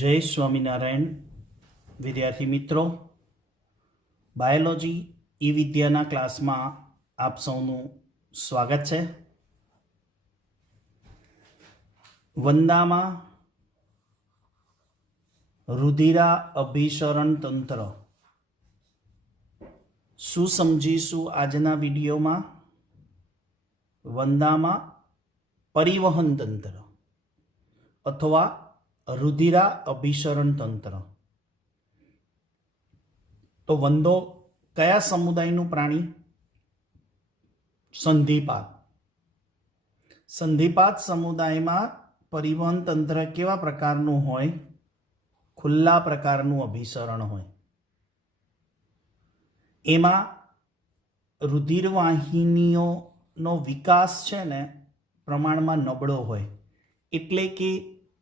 જય સ્વામિનારાયણ વિદ્યાર્થી મિત્રો, બાયોલોજી ઈ વિદ્યાના ક્લાસમાં આપ સૌનું સ્વાગત છે. વંદામાં રુધિરા અભિસરણ તંત્ર શું સમજીશું આજના વિડીયોમાં? વંદામાં પરિવહન તંત્ર અથવા રુધિરા અભિસરણ તંત્ર. તો વંદો કયા સમુદાયનું પ્રાણી? સંધિપાત. સંધિપાત સમુદાયમાં પરિવહન તંત્ર કેવા પ્રકારનું હોય? ખુલ્લા પ્રકારનું અભિસરણ હોય. એમાં રુધિરવાહિનીઓનો વિકાસ છે ને પ્રમાણમાં નબળો હોય, એટલે કે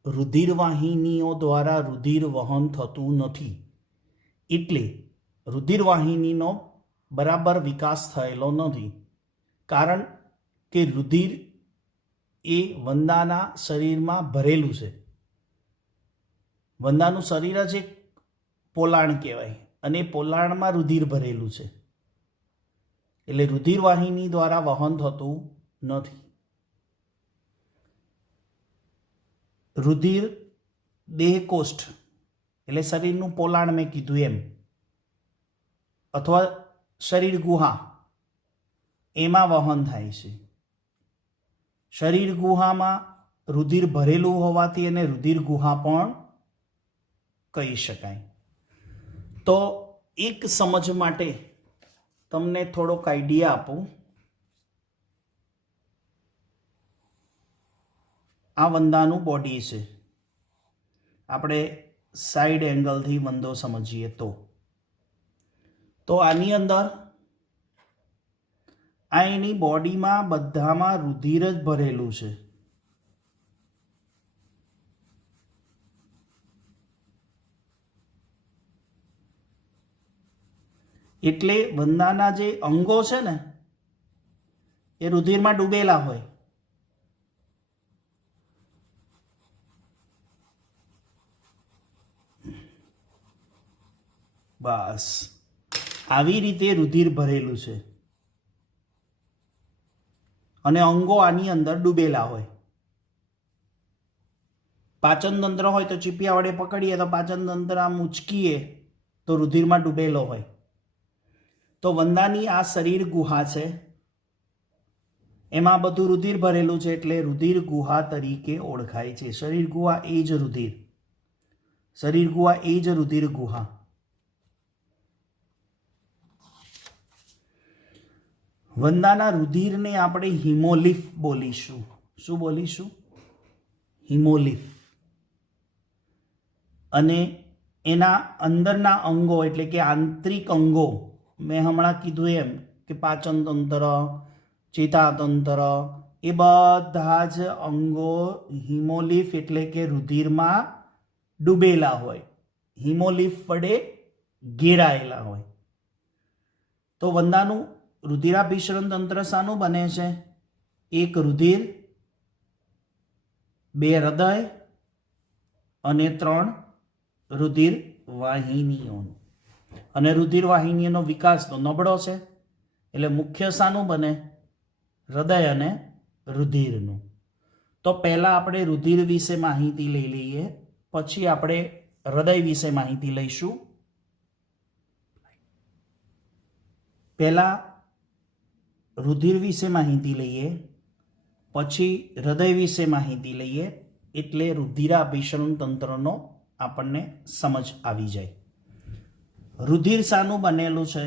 રુધિરવાહિનીઓ દ્વારા રુધિર વહન થતું નથી. એટલે રુધિરવાહિનીનો બરાબર વિકાસ થયેલો નથી, કારણ કે રુધિર એ વંદાના શરીરમાં ભરેલું છે. વંદાનું શરીર જ એક પોલાણ કહેવાય અને પોલાણમાં રુધિર ભરેલું છે, એટલે રુધિરવાહિની દ્વારા વહન થતું નથી. રુધિર દેહકોષ્ઠ એટલે શરીરનું પોલાણ મેં કીધું એમ, અથવા શરીર ગુહા, એમાં વહન થાય છે. શરીર ગુહામાં રુધિર ભરેલું હોવાથી એને રુધિર ગુહા પણ કહી શકાય. તો એક સમજ માટે તમને થોડોક આઈડિયા આપું. આ વંદાનું બોડી છે. આપણે સાઈડ એંગલથી વંદો સમજીએ તો આની અંદર આ એની બોડીમાં બધામાં રુધિર જ ભરેલું છે. એટલે વંદાના જે અંગો છે ને એ રુધિરમાં ડૂબેલા હોય. બસ આવી રીતે રુધિર ભરેલું છે અને અંગો આની અંદર ડૂબેલા હોય. પાચન તંત્ર હોય તો ચીપિયા વડે પકડીએ તો પાચન તંત્ર આમ ઉચકીએ તો રુધિરમાં ડૂબેલો હોય. તો વંદાની આ શરીર ગુહા છે, એમાં બધું રુધિર ભરેલું છે, એટલે રુધિર ગુહા તરીકે ઓળખાય છે. શરીર ગુહા એ જ રુધિર, શરીર ગુહા એ જ રુધિર ગુહા. વંદાના રુધિરને આપણે હિમોલિફ બોલીશું. શું બોલીશું? હિમોલિફ. અને એના અંદરના અંગો એટલે કે આંતરિક અંગો, મેં હમણાં કીધું એમ કે પાચન તંત્ર, ચેતાતંત્ર, એ બધા જ અંગો હિમોલિફ એટલે કે રુધિરમાં ડૂબેલા હોય, હિમોલિફ વડે ઘેરાયેલા હોય. તો વંદાનું રુધિરાભિસરણ તંત્ર શાનું બને છે? એક રુધિર, બે હૃદય અને ત્રણ રુધિર વાહિનીઓનું. અને રુધિર વાહિનીઓનો વિકાસ તો નબળો છે, એટલે મુખ્ય શાનું બને? હૃદય અને રુધિરનું. તો પહેલાં આપણે રુધિર વિશે માહિતી લઈ લઈએ, પછી આપણે હૃદય વિશે માહિતી લઈશું. પહેલાં રુધિર વિશે માહિતી લઈએ, પછી હૃદય વિશે માહિતી લઈએ, એટલે રુધિરાભિસરણ તંત્રનો આપણને સમજ આવી જાય. રુધિર શાનું બનેલું છે?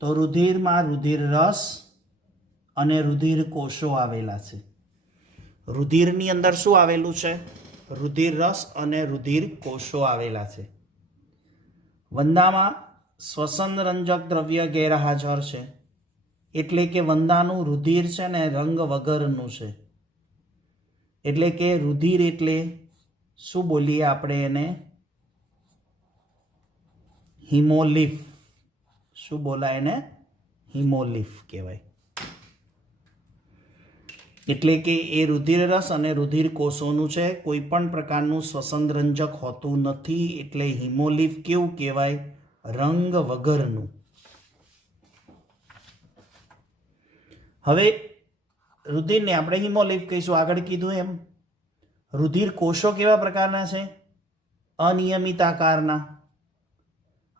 તો રુધિરમાં રુધિર રસ અને રુધિર કોષો આવેલા છે. રુધિરની અંદર શું આવેલું છે? રુધિર રસ અને રુધિર કોષો આવેલા છે. વંદામાં શ્વસન રંજક દ્રવ્ય ગેરહાજર છે, એટલે કે વંદાનું રુધિર છે ને રંગ વગરનું છે. એટલે કે રુધિર એટલે શું બોલીએ આપણે એને? હિમોલિફ. શું બોલાય એને? હિમોલિફ કહેવાય. એટલે કે એ રુધિરરસ અને રુધિર કોષોનું છે, કોઈ પણ પ્રકારનું શ્વસનરંજક હોતું નથી, એટલે હિમોલિફ કેવું કહેવાય? રંગ વગરનું. હવે રુધિરને આપણે હિમોલિફ કહીશું, આગળ કીધું એમ. રુધિર કોષો કેવા પ્રકારના છે? અનિયમિત આકારના.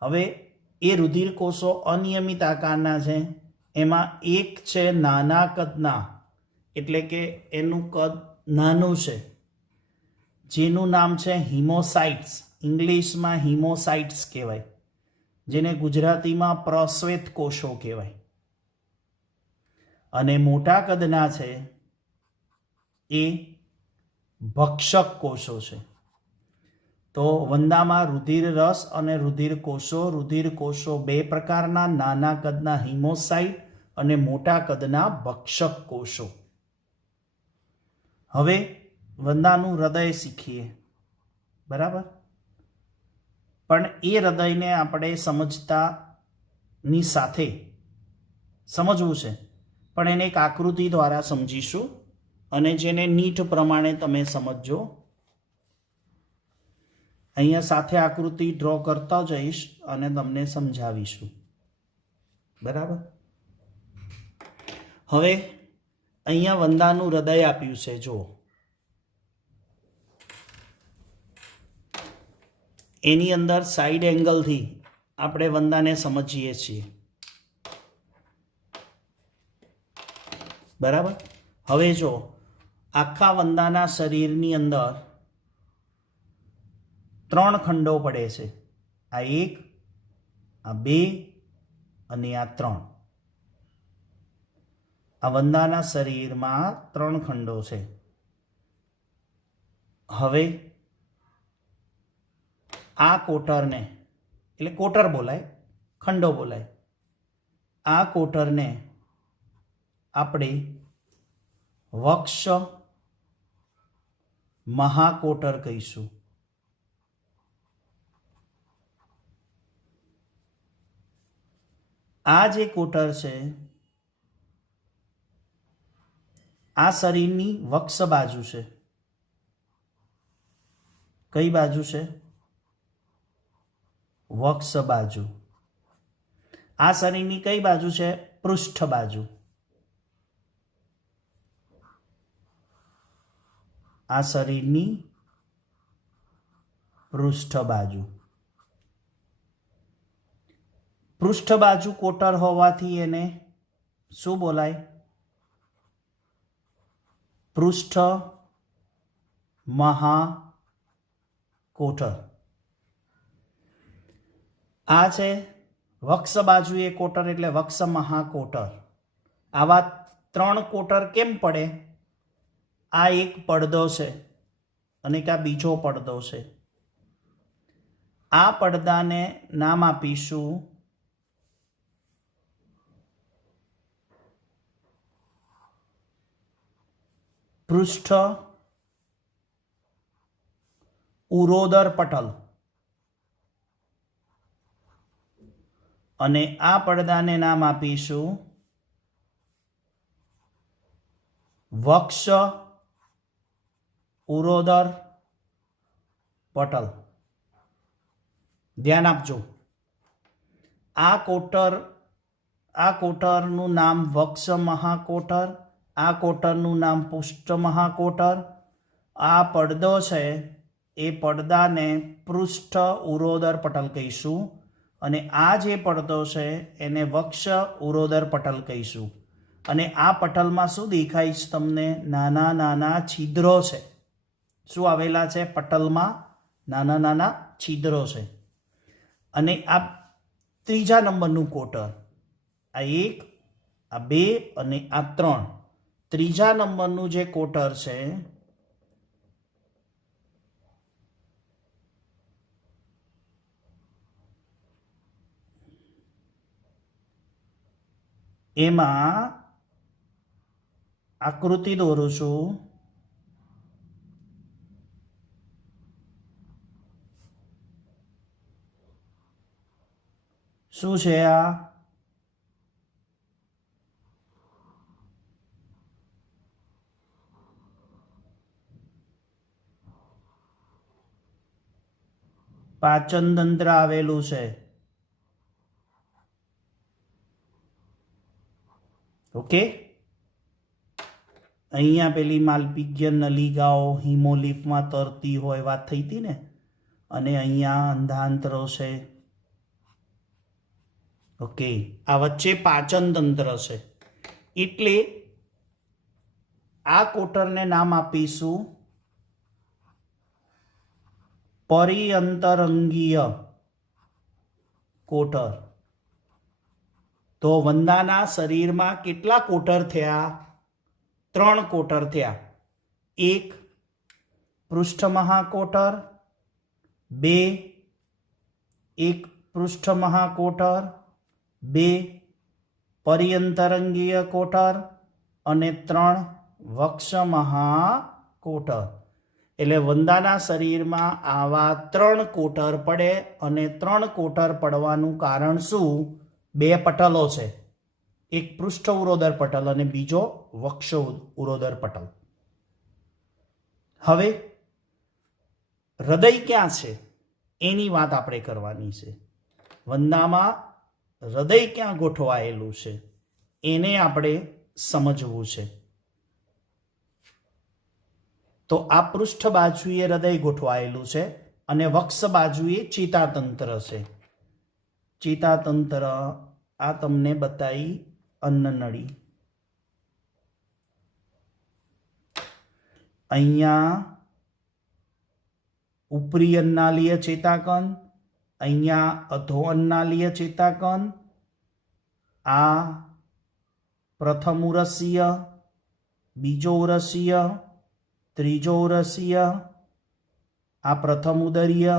હવે એ રુધિર કોષો અનિયમિત આકારના છે, એમાં એક છે નાના કદના, એટલે કે એનું કદ નાનું છે, જેનું નામ છે હિમોસાઇટ્સ. ઇંગ્લિશમાં હિમોસાઇટ્સ કહેવાય, જેને ગુજરાતીમાં પ્રશ્વેત કોષો કહેવાય. અને મોટા કદના છે એ ભક્ષક કોષો છે. તો વંદામાં રુધિર રસ અને રુધિર કોષો બે પ્રકારના, નાના કદના હિમોસાઇટ અને મોટા કદના ભક્ષક કોષો. હવે વંદાનું હૃદય શીખીએ, બરાબર? પણ એ હૃદયને આપણે સમજતાની સાથે સમજવું છે, પણ એને એક આકૃતિ દ્વારા સમજીશું, અને જેને નીટ પ્રમાણે તમે સમજો. અહીંયા સાથે આકૃતિ ડ્રો કરતા જઈશ અને તમને સમજાવીશું, બરાબર? હવે અહીંયા વંદાનું હૃદય આપ્યું છે, જુઓ. એની અંદર સાઈડ એંગલથી આપણે વંદાને સમજીએ છીએ, બરાબર? હવે જો આખા વંદાના શરીરની અંદર 3 ખંડો પડે છે. આ 1, આ 2 અને આ 3. આ વંદાના શરીરમાં 3 ખંડો છે. હવે આ કોટરને, એટલે કોટર બોલાય, ખંડો બોલાય, આ કોટરને આપણે વક્ષ મહાકોટર કહીશું. આ જે કોટર છે, આ શરીરની વક્ષ બાજુ છે. કઈ બાજુ છે? વક્ષ બાજુ. આ શરીરની કઈ બાજુ છે? પૃષ્ઠ બાજુ. આ શરીરની પૃષ્ઠ બાજુ. પૃષ્ઠ બાજુ કોટર હોવાથી એને શું બોલાય? પૃષ્ઠ મહાકોટર. આ છે વક્ષ બાજુ એ કોટર, એટલે વક્ષ મહાકોટર. આવા 3 કોટર કેમ પડે? આ એક પડદો છે અને આ બીજો પડદો છે. આ પડદાને નામ આપીશું પૃષ્ઠ ઉરોદર પટલ, અને આ પડદાને નામ આપીશું વક્ષ ઉરોદર પટલ. ધ્યાન આપજો, આ કોટરનું નામ વક્ષ મહાકોટર, આ કોટરનું નામ પૃષ્ઠ મહાકોટર. આ પડદો છે એ પડદાને પૃષ્ઠ ઉરોદર પટલ કહીશું, અને આ જે પડદો છે એને વક્ષ ઉરોદર પટલ કહીશું. અને આ પટલમાં શું દેખાય છે તમને? નાના નાના છિદ્રો છે. શું આવેલા છે પટલમાં? નાના નાના છિદ્રો છે. અને આ ત્રીજા નંબરનું કોટર, આ 1, આ 2 અને આ 3. ત્રીજા નંબરનું જે કોટર છે એમાં આકૃતિ દોરું છું. શું છે આ? પાચન તંત્ર આવેલું છે. ઓકે, અહીંયા પેલી માલપિજ્ય નલિકાઓ હિમોલિફમાં તરતી હોય વાત થઈ હતી ને, અને અહીંયા અંધાંતરો છે. ઓકે, આ વચ્ચે પાચન તંત્ર છે. એટલે આ કોટરને નામ આપીશું પરિઅંતરંગીય કોટર. તો વંદાના શરીરમાં કેટલા કોટર થયા? 3 કોટર થયા. એક પૃષ્ઠ મહાકોટર, 2 એક પૃષ્ઠ મહાકોટર, 2 પરિઅંતરંગીય કોટર અને 3 વક્ષ મહાકોટર. એટલે વંદાના શરીરમાં આવા 3 કોટર પડે. અને 3 કોટર પડવાનું કારણ શું? 2 પટલો છે, એક પૃષ્ઠ ઉરોદર પટલ અને બીજો વક્ષ ઉરોદર પટલ. હવે હૃદય ક્યાં છે એની વાત આપણે કરવાની છે. વંદામાં હૃદય ક્યાં ગોઠવાયેલું છે એને આપણે સમજવું છે. તો આ પૃષ્ઠ બાજુએ હૃદય ગોઠવાયેલું છે અને વક્ષ બાજુએ ચેતાતંત્ર છે. ચેતાતંત્ર આ તમને બતાવી અન્નનળી. અહીંયા ઉપરી અન્નાલીય ચેતાકન, અહીંયા અધો અન્નાલીય ચેતાકન, આ પ્રથમ ઉરસીય, બીજો ઉરસીય, ત્રીજો ઉરસીય, આ પ્રથમ ઉદરીય,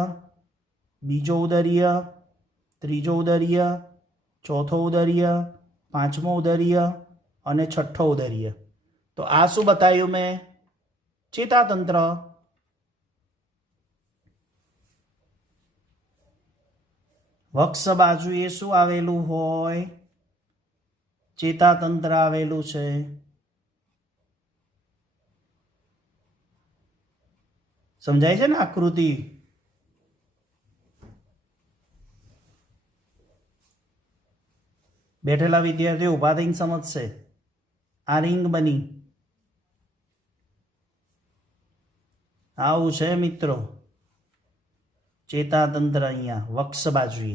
બીજો ઉદરીય, ત્રીજો ઉદરીય, ચોથો ઉદરીય, પાંચમો ઉદરીય અને છઠ્ઠો ઉદરીય. તો આ શું બતાવ્યું મેં? ચેતાતંત્ર. વક્ષ બાજુએ શું આવેલું હોય? ચેતાતંત્ર આવેલું છે. સમજાય છે ને આકૃતિ? બેઠેલા વિદ્યાર્થીઓ ઉભા થઈને સમજશે. આ રિંગ બની આવું છે મિત્રો. ચેતાતંત્ર અહીંયા વક્ષ બાજુએ.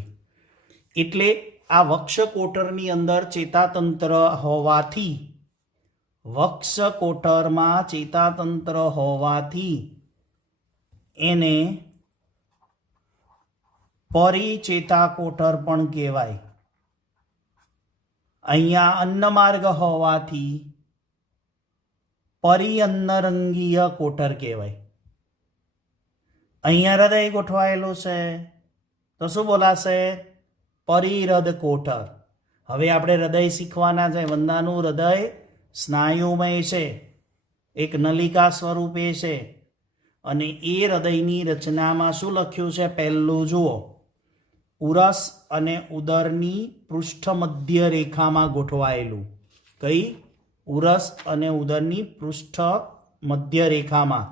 એટલે આ વક્ષ કોટરની અંદર ચેતાતંત્ર હોવાથી, વક્ષ કોટરમાં ચેતાતંત્ર હોવાથી એને પરિચેતાકોટર પણ કહેવાય. અહીંયા અન્નમાર્ગ હોવાથી પરિઅન્નરંગીય કોટર કહેવાય. અહીંયા હૃદય ગોઠવાયેલું છે તો શું બોલાશે? પરિહૃદ કોટર. હવે આપણે હૃદય શીખવાના છે. વંદાનું હૃદય સ્નાયુમય છે, એક નલિકા સ્વરૂપે છે. અને એ હૃદયની રચનામાં શું લખ્યું છે? પહેલું જુઓ, ઉરસ અને ઉદરની પૃષ્ઠ મધ્ય રેખામાં ગોઠવાયેલું. કઈ? ઉરસ અને ઉદરની પૃષ્ઠ મધ્ય રેખામાં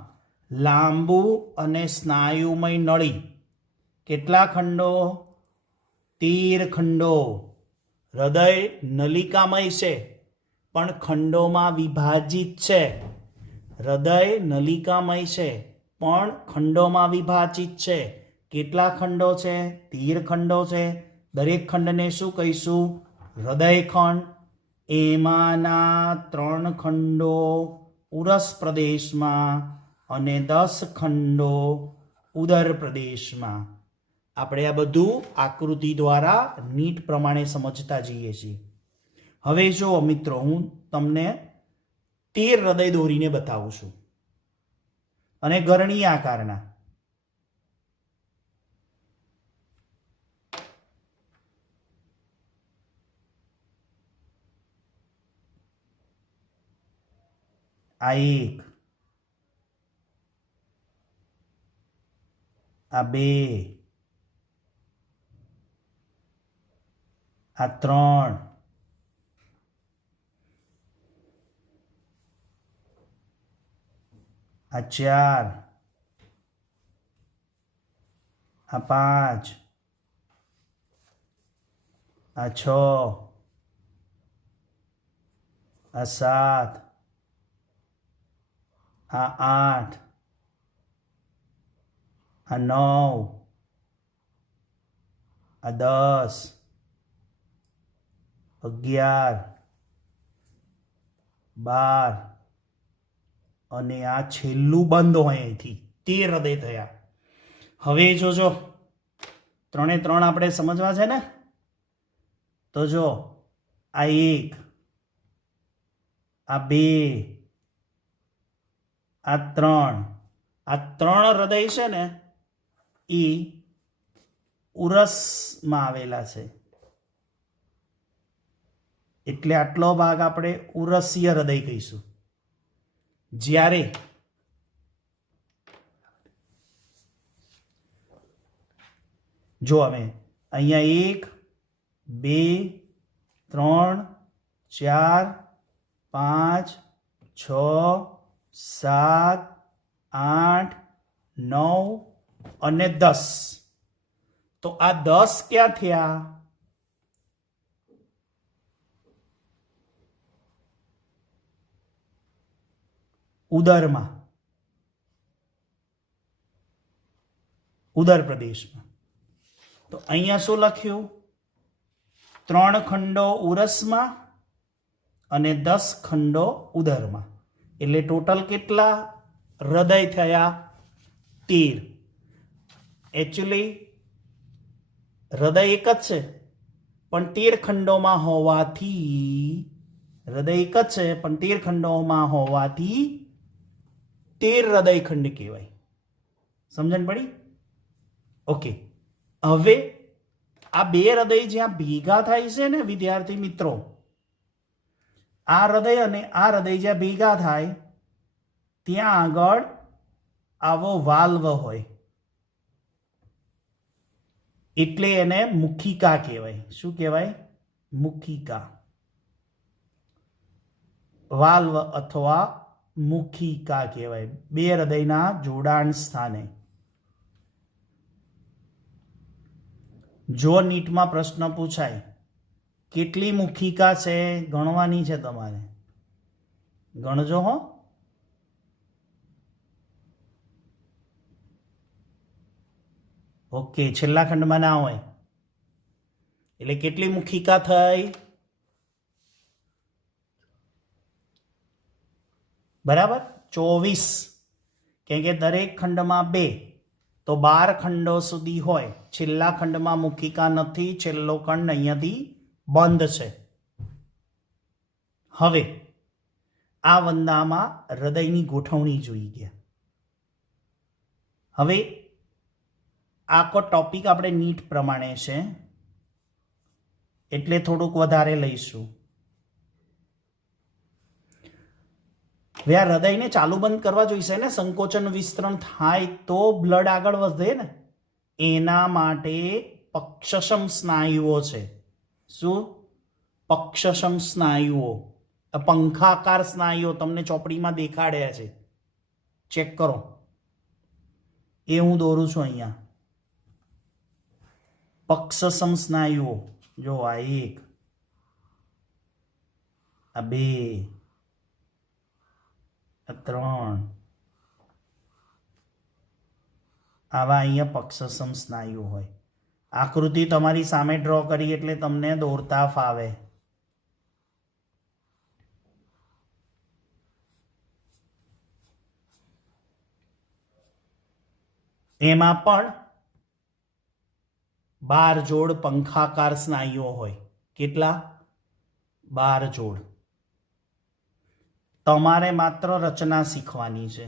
લાંબુ અને સ્નાયુમય નળી. કેટલા ખંડો? 13 ખંડો. હૃદય નલિકામય છે પણ ખંડોમાં વિભાજિત છે. હૃદય નલિકામય છે પણ ખંડોમાં વિભાજિત છે. કેટલા ખંડો છે? 13 ખંડો છે. દરેક ખંડને શું કહીશું? હૃદયખંડ. એમાંના 3 ખંડો ઉરસ પ્રદેશમાં અને 10 ખંડો ઉદર પ્રદેશમાં. આપણે આ બધું આકૃતિ દ્વારા નીટ પ્રમાણે સમજતા જઈએ છીએ. હવે જુઓ મિત્રો, હું તમને 13 હૃદય દોરીને બતાવું છું અને ગરણી આકારના. આ 1, આ 2, આ 3, આ 4, આ 5, આ 6, આ 7, આ 8, આ 9, આ 10, 11, 12 અને આ છેલ્લું બંધ હોય અહીંથી 13 હૃદય થયા. હવે જોજો 3 એ 3 આપણે સમજવા છે ને, તો જો આ 1, આ 2, આ 3, આ 3 હૃદય છે ને એ ઉરસમાં આવેલા છે, એટલે આટલો ભાગ આપણે ઉરસીય હૃદય કહીશું. જ્યારે જો અમે અહીંયા 1, 2, 3, 4, 5, 6, 7, 8, 9 અને 10, તો આ 10 ક્યાં થયા? ઉદરમાં, ઉદર પ્રદેશમાં. તો અહીંયા શું લખ્યું? 3 ખંડો ઉરસમાં અને 10 ખંડો ઉદરમાં, એટલે ટોટલ કેટલા હૃદય થયા? 13. એકચ્યુઅલી હૃદય એક જ છે પણ 13 ખંડોમાં હોવાથી, હૃદય એક જ છે પણ 13 ખંડોમાં હોવાથી 13 હૃદયખંડ કહેવાય. સમજણ પડી? ઓકે. હવે આ 2 હૃદય જ્યાં ભેગા થાય છે ને વિદ્યાર્થી મિત્રો, આ હૃદય અને આ હૃદય જ્યાં ભેગા થાય ત્યાં આગળ આવો વાલ્વ હોય, એટલે એને મુખિકા કહેવાય. શું કહેવાય? મુખિકા, વાલ્વ અથવા મુખિકા કહેવાય, 2 હૃદયના જોડાણ સ્થાને. જો નીટમાં પ્રશ્ન પૂછાય કેટલી મુખિકા છે ગણવાની છે તમારે, ગણજો હો. ઓકે, છેલ્લા ખંડમાં ના હોય એટલે કેટલી મુખિકા થઈ? બરાબર 24. કેમ કે દરેક ખંડમાં 2, તો 12 ખંડો સુધી હોય. છેલ્લા ખંડમાં મુખિકા નથી, છેલ્લો ખંડ અહીંયાથી બંધ છે. હવે આ વંદામાં હૃદયની ગોઠવણી જોઈ ગયા. હવે આખો ટોપિક આપણે નીટ પ્રમાણે છે એટલે થોડુંક વધારે લઈશું. હવે આ હૃદયને ચાલુ બંધ કરવા જોઈશે ને, સંકોચન વિસ્તરણ થાય તો બ્લડ આગળ વધે ને, એના માટે પક્ષસમ સ્નાયુઓ છે. શું? પક્ષસમ સ્નાયુઓ, પંખાકાર સ્નાયુઓ તમને ચોપડીમાં દેખાડ્યા છે, ચેક કરો. એ હું દોરું છું અહીંયા. પક્ષસમ સ્નાયુઓ જો આ 1, આ 2, આ 3, આવા અહીંયા પક્ષસમ સ્નાયુ હોય. આકૃતિ તમારી સામે ડ્રો કરી એટલે તમને દોરતા ફાવે. એમાં પણ 12 જોડ પંખાકાર સ્નાયુઓ હોય. કેટલા? 12 જોડ. તમારે માત્ર રચના શીખવાની છે.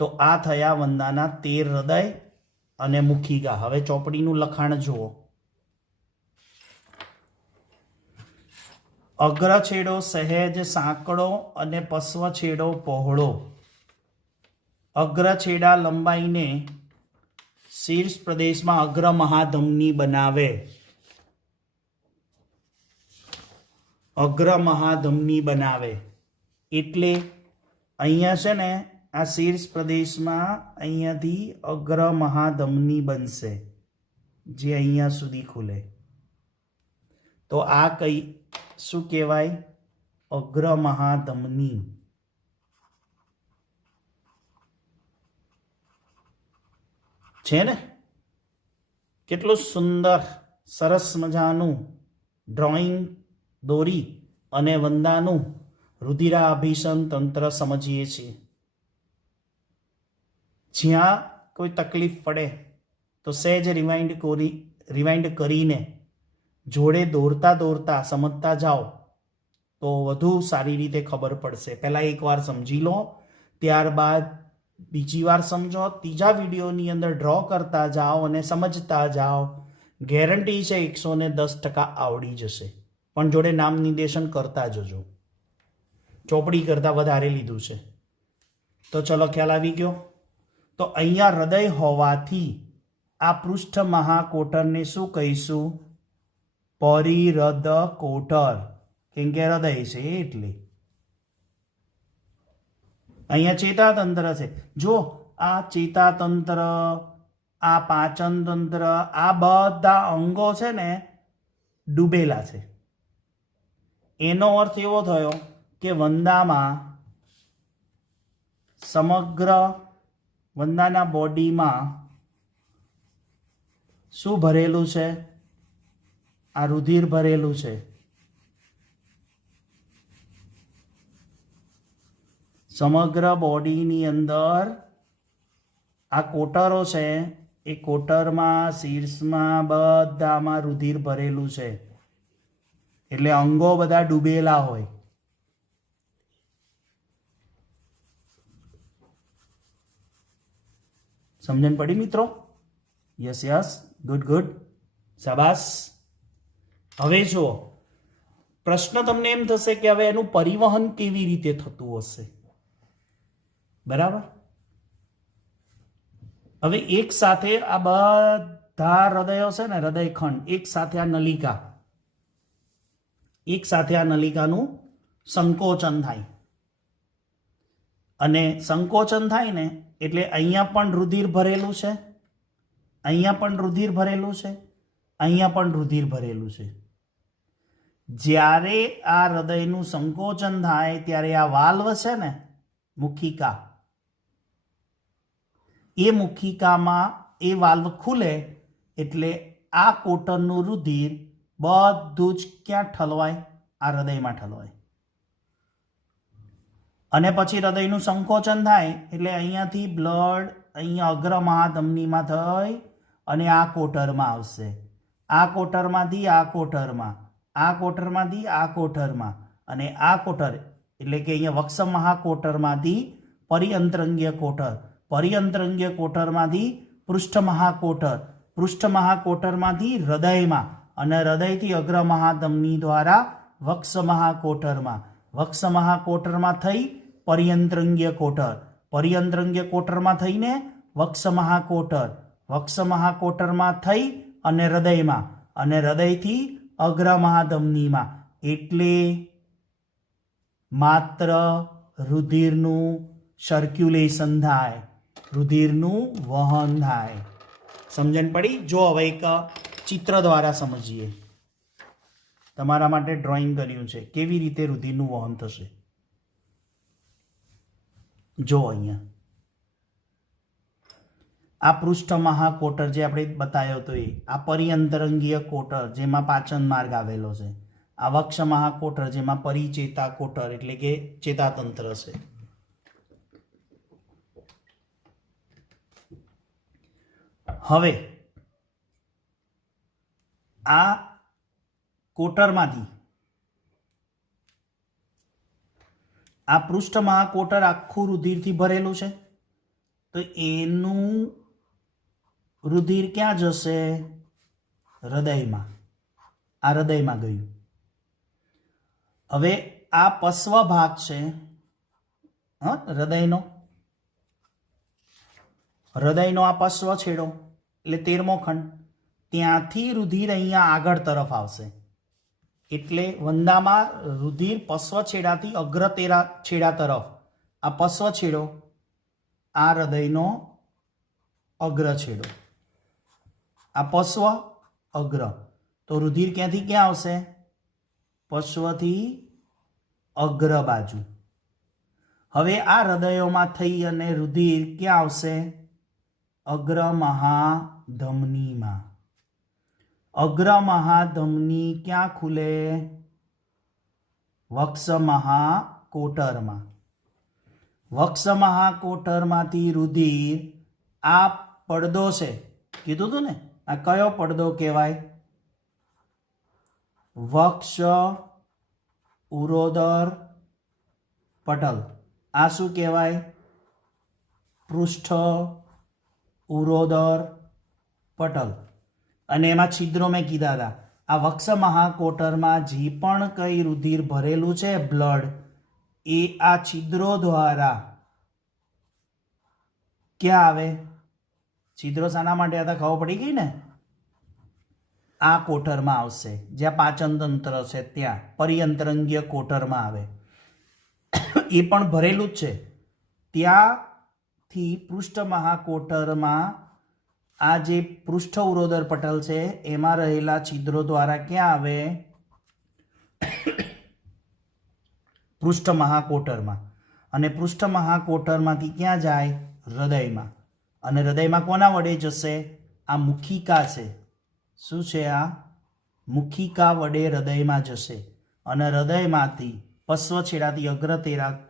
તો આ થયા વંદાના 13 હૃદય અને મુખિકા. હવે ચોપડીનું લખાણ જુઓ. અગ્ર છેડો સહેજ સાંકડો અને પશ્વ છેડો પહોળો. અગ્ર છેડા લંબાઈને શીર્ષ પ્રદેશમાં અગ્ર મહાધમની બનાવે. અગ્ર મહાધમની બનાવે એટલે અહીંયા છે ને આ શીર્ષ પ્રદેશમાં અહીંયાથી અગ્ર મહાધમની બનશે, જે અહીંયા સુધી ખુલે. તો આ કઈ શું કહેવાય? અગ્ર મહાધમની. છે ને? કેટલું સુંદર સરસ મજાનું ડ્રોઈંગ દોરી અને વંદાનું રુધિરાભિસરણ તંત્ર સમજીએ છીએ. જ્યાં કોઈ તકલીફ પડે તો સહેજ રિવાઇન્ડ કરીને જોડે દોરતા દોરતા સમજતા જાઓ તો વધુ સારી રીતે ખબર પડશે. પહેલાં એકવાર સમજી લો, ત્યારબાદ બીજી વાર સમજો, ત્રીજા વિડીયોની અંદર ડ્રો કરતા જાઓ અને સમજતા જાઓ. ગેરંટી છે 110% આવડી જશે. પણ જોડે નામ નિર્દેશન કરતા જજો. ચોપડી કરતાં વધારે લીધું છે. તો ચલો, ખ્યાલ આવી ગયો. તો અહીંયા હૃદય હોવાથી આ પૃષ્ઠ મહાકોટરને શું કહીશું? પરિહૃદ કોટર. કેમ કે હૃદય છે એટલે. અહીંયા ચેતાતંત્ર છે. જો આ ચેતાતંત્ર, આ પાચન તંત્ર, આ બધા અંગો છે ને ડૂબેલા છે. એનો અર્થ એવો થયો કે વંદામાં સમગ્ર વંદાના બોડીમાં શું ભરેલું છે? આ રુધિર ભરેલું છે. સમગ્ર બોડીની અંદર આ કોટરો છે, એ કોટરમાં, શીર્ષમાં, બધામાં રુધિર ભરેલું છે. એટલે અંગો બધા ડૂબેલા હોય. સમજણ પડી મિત્રો? યસ યસ, ગુડ ગુડ, શાબાશ. હવે જુઓ, પ્રશ્ન તમને એમ થશે કે હવે એનું પરિવહન કેવી રીતે થતું હશે? બરાબર. હવે એક સાથે આ બધા હૃદયો છે ને, હૃદયખંડ એક સાથે, આ નલિકા એક સાથે, આ નલિકાનું સંકોચન થાય. અને સંકોચન થાય ને એટલે અહીંયા પણ રુધિર ભરેલું છે, અહીંયા પણ રુધિર ભરેલું છે, અહીંયા પણ રુધિર ભરેલું છે. જ્યારે આ હૃદયનું સંકોચન થાય ત્યારે આ વાલ્વ છે ને, મુખિકા, એ મુખિકામાં એ વાલ્વ ખુલે એટલે આ કોટરનું રુધિર બધું જ ક્યાં ઠલવાય? આ હૃદયમાં ઠલવાય. અને પછી હૃદયનું સંકોચન થાય એટલે અહીંયાથી બ્લડ અહીંયા અગ્ર મહાધમનીમાં થઈ અને આ કોટરમાં આવશે. આ કોટરમાંથી આ કોટરમાં, આ કોટરમાંથી આ કોટરમાં, અને આ કોટર એટલે કે અહીંયા વક્ષ મહાકોટરમાંથી પરિઅંતરંગીય કોટર, પરિઅંતરંગીય કોટરમાંથી પૃષ્ઠ મહાકોટર, પૃષ્ઠ મહાકોટરમાંથી હૃદયમાં, અને હૃદયથી અગ્ર મહાધમની દ્વારા વક્ષ મહાકોટરમાં, વક્ષ મહાકોટરમાં થઈ પરિયંત્રંગીય કોટર, પરિયંત્રંગીય કોટરમાં થઈને વક્ષ મહાકોટર, વક્ષ મહાકોટરમાં થઈ અને હૃદયમાં, અને હૃદયથી અગ્ર મહાધમનીમાં. એટલે માત્ર રુધિરનું સર્ક્યુલેશન થાય, રુધિરનું વહન થાય. સમજણ પડી? જો હવે એક ચિત્ર દ્વારા સમજીએ. તમારા માટે ડ્રોઈંગ કર્યું છે કેવી રીતે રુધિરનું વહન થશે. જો અહીંયા આ પૃષ્ઠ મહાકોટર જે આપણે બતાવ્યો હતો, એ આ પરિઅંતરંગીય કોટર જેમાં પાચન માર્ગ આવેલો છે, આ વક્ષ મહાકોટર જેમાં પરિચેતા કોટર એટલે કે ચેતાતંત્ર છે. હવે આ કોટરમાંથી આ પૃષ્ઠ મહાકોટર આખું રુધિરથી ભરેલું છે, તો એનું રુધિર ક્યાં જશે? હૃદયમાં. આ હૃદયમાં ગયું. હવે આ પશ્વ ભાગ છે હૃદયનો, હૃદયનો આ પશ્વ છેડો એટલે 13મો ખંડ, ત્યાંથી રુધિર અહીંયા આગળ તરફ આવશે. એટલે વંદામાં રુધિર પશ્વ છેડાથી અગ્ર છેડા તરફ, આ પશ્વ છેડો આ હૃદયનો અગ્ર છેડો, આ પશ્વ અગ્ર. તો રુધિર ક્યાંથી ક્યાં આવશે? પશ્વથી અગ્ર બાજુ. હવે આ હૃદયોમાં થઈ અને રુધિર ક્યાં આવશે? અગ્ર મહાધમનીમાં. અગ્ર મહાધમની ક્યાં ખુલે? વક્ષ મહાકોટરમાં. વક્ષ મહાકોટરમાંથી રુધિર આ પડદો છે, કીધું હતું ને, આ કયો પડદો કહેવાય? વક્ષ ઉરોદર પટલ. આ શું કહેવાય? પૃષ્ઠ ઉરોદર પટલ. અને એમાં છિદ્રો મેં કીધા હતા. આ વક્ષ મહાકોટરમાં જે પણ કંઈ રુધિર ભરેલું છે, બ્લડ, એ આ છિદ્રો દ્વારા ક્યાં આવે? છિદ્રો શાના માટે હતા ખબર પડી ગઈ ને? આ કોટરમાં આવશે, જ્યાં પાચન તંત્ર છે ત્યાં પરિઅંતરંગીય કોટરમાં આવે. એ પણ ભરેલું જ છે. ત્યાંથી પૃષ્ઠ મહાકોટરમાં આ જે પૃષ્ઠ ઉરોદર પટલ છે એમાં રહેલા છિદ્રો દ્વારા ક્યાં આવે? પૃષ્ઠ મહાકોટરમાં. અને પૃષ્ઠ મહાકોટરમાંથી ક્યાં જાય? હૃદયમાં. અને હૃદયમાં કોના વડે જશે? આ મુખિકા છે. શું છે આ? મુખિકા વડે હૃદયમાં જશે. અને હૃદયમાંથી પશ્વ છેડાથી અગ્ર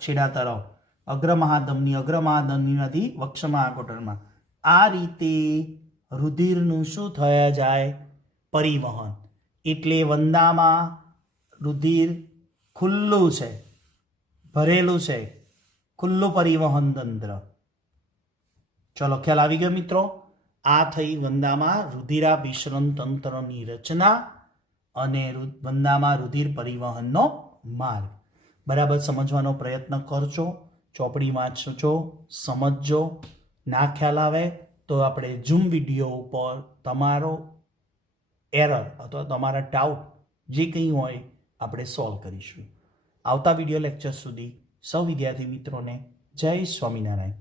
છેડા તરફ અગ્ર મહાધમનીમાંથી વક્ષ મહાકોટરમાં. આ રીતે રુધિરનું શું થયા જાય? પરિવહન. એટલે વંદામાં રુધિર ખુલ્લું છે, ભરેલું છે, ખુલ્લું પરિવહન તંત્ર. ચલો, ખ્યાલ આવી ગયો મિત્રો? આ થઈ વંદામાં રુધિરાભિસરણ તંત્રની રચના અને વંદામાં રુધિર પરિવહનનો માર્ગ. બરાબર સમજવાનો પ્રયત્ન કરજો, ચોપડી વાંચજો, સમજજો. ના ખ્યાલ આવે તો આપણે ઝૂમ વિડીયો ઉપર તમારો એરર અથવા તમારા ડાઉટ જે કંઈ હોય આપણે સોલ્વ કરીશું. આવતા વિડીયો લેક્ચર સુધી સૌ વિદ્યાર્થી મિત્રોને જય સ્વામિનારાયણ.